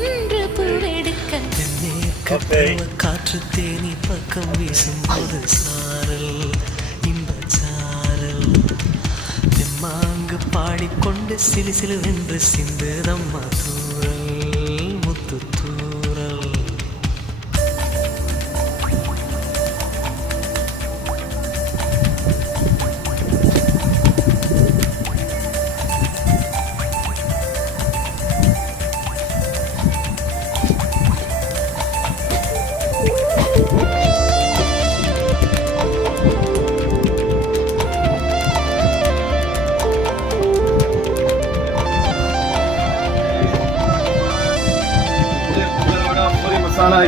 என்று பூவெடுக்க காற்று தேனி பக்கம் வீசும்போது சாரல் இந்த சாரல் தெம்மாங்கு பாடிக்கொண்டு சிலு சிலுவென்று சிந்துதம்மா தூரல் முத்து தூரல். Masala,